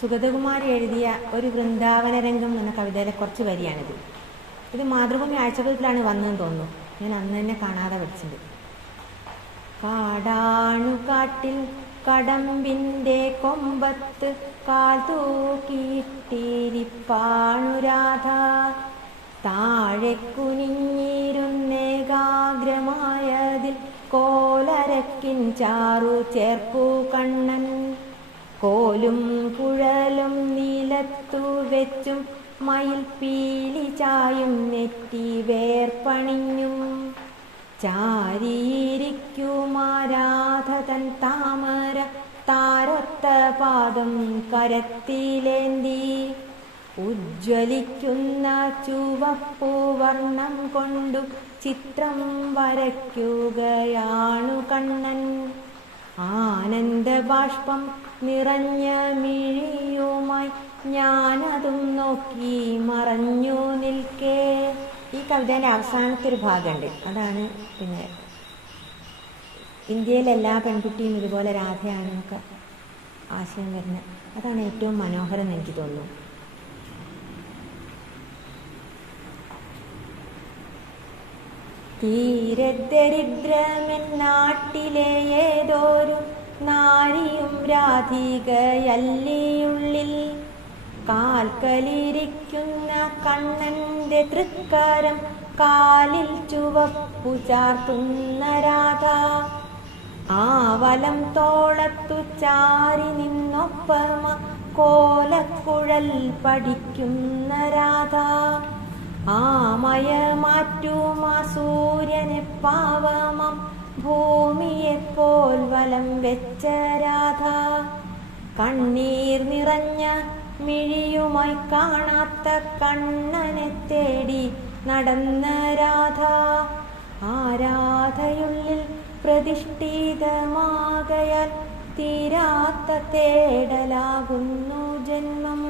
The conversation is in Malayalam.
സുഗതകുമാരി എഴുതിയ ഒരു വൃന്ദാവന രംഗം എന്ന കവിതയിലെ കുറച്ച് വരിയാണിത്. ഇത് മാതൃഭൂമി ആഴ്ചപ്പതിപ്പിലാണ് വന്നതെന്ന് തോന്നുന്നു. ഞാൻ അന്ന് തന്നെ കാണാതെ പഠിച്ചിട്ടുണ്ട്. കാടാണു കാട്ടിൽ കടമ്പിൻ്റെ കൊമ്പത്ത് കാൽ തൂക്കിയിട്ടിരിപ്പാണു രാധ. താഴെ കുനിഞ്ഞിരുന്നേകാഗ്രമായതിൽ കോലരക്കിൻ ചാറു ചേർപ്പു കണ്ണൻ. കോലും കുഴലും നിലത്തു വെച്ചും മയിൽ പീലി ചായും നെറ്റി വേർപ്പണിഞ്ഞും ചാരിയിരിക്കുമാരാധ തൻ താമര താരൊത്ത പാദം കരത്തിലേന്തി. ഉജ്ജ്വലിക്കുന്ന ചുവപ്പു വർണ്ണം കൊണ്ടു ചിത്രം വരയ്ക്കുകയാണു കണ്ണൻ. ആനന്ദബാഷ്പം നിറഞ്ഞ മിഴിയുമായി ഞാനതും നോക്കി മറഞ്ഞു നിൽക്കേ. ഈ കവിതേൻ്റെ അവസാനത്തെ ഒരു ഭാഗമുണ്ട്. അതാണ് പിന്നെ ഇന്ത്യയിലെ എല്ലാ പെൺകുട്ടിയും ഇതുപോലെ രാധയാണെന്നൊക്കെ ആശയം വരുന്നത്. അതാണ് ഏറ്റവും മനോഹരം എന്ന് എനിക്ക് തോന്നുന്നു. തീരെ ദരിദ്രമെന്നാട്ടിലെ ഏതോരു നാരിയും രാധികയല്ലിയുള്ളിൽ. കാൽക്കലിരിക്കുന്ന കണ്ണൻ്റെ തൃക്കരം കാലിൽ ചുവപ്പു ചാർത്തുന്ന രാധ. ആ വലം തോളത്തു ചാരി നിന്നൊപ്പമ കോലക്കുഴൽ പഠിക്കുന്ന രാധ. ആ മയമാറ്റുമാ സൂര്യനെ പാവമം ഭൂമിയെപ്പോൽ വലം വെച്ച രാധ. കണ്ണീർ നിറഞ്ഞ മിഴിയുമായി കാണാത്ത കണ്ണനെ തേടി നടന്ന രാധ. ആ രാധയുള്ളിൽ പ്രതിഷ്ഠിതമാകയാൽ തീരാത്ത തേടലാകുന്നു ജന്മം.